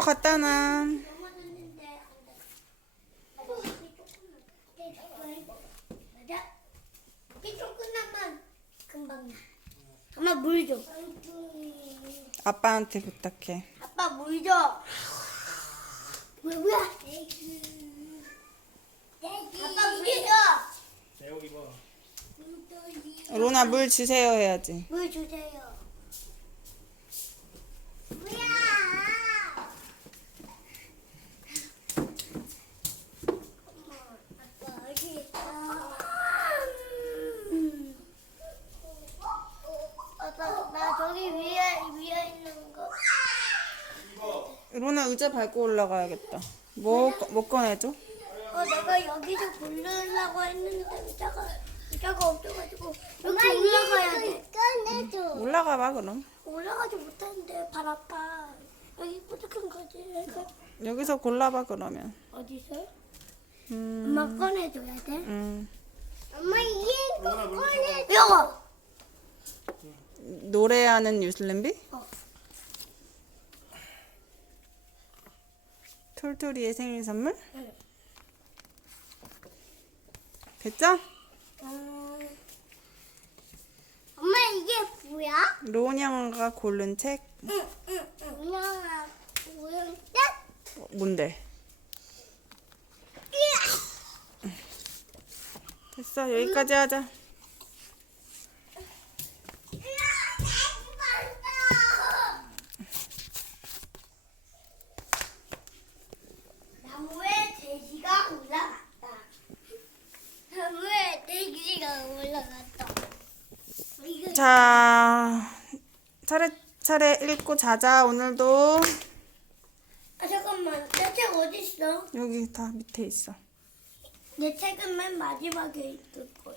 갖다 놔. 조금만. 나. 엄마 물 줘. 아빠한테 부탁해. 아빠 물 줘. 왜 뭐야? 아빠 물 줘. 로나 물 주세요 해야지. 물 주세요. 뭐야? 엄마, 아빠 어디 있어? 아빠, 나 저기 위에 위에 있는 거. 로나 의자 밟고 올라가야겠다. 뭐, 뭐 꺼내줘? 어, 내가 여기서 고르려고 했는데 의자가 의자가 없어가지고 여기 올라가야 돼. 꺼내줘. 올라가 봐 그럼. 올라가지 못하는데 발 아파. 여기 뿌듯한 거지. 여기서 골라봐 그러면. 어디서? 음, 엄마 꺼내줘야 돼. 음. 엄마 이거 꺼내. 이거. 노래하는 유슬렘비? 어. 툴툴이의 생일 선물? 응. 됐죠? 음. 엄마 이게 뭐야? 로냐가 고른 책 응, 응, 응. 우영아, 우영 뜻. 어, 뭔데? 됐어 여기까지 하자. 나무에 돼지가 올라갔다. 나무에 돼지가 올라갔다. 이거 자 차례 차례 읽고 자자 오늘도 아, 잠깐만, 내 책 어디 있어? 여기 다 밑에 있어. 내 책은 맨 마지막에 있을 거야.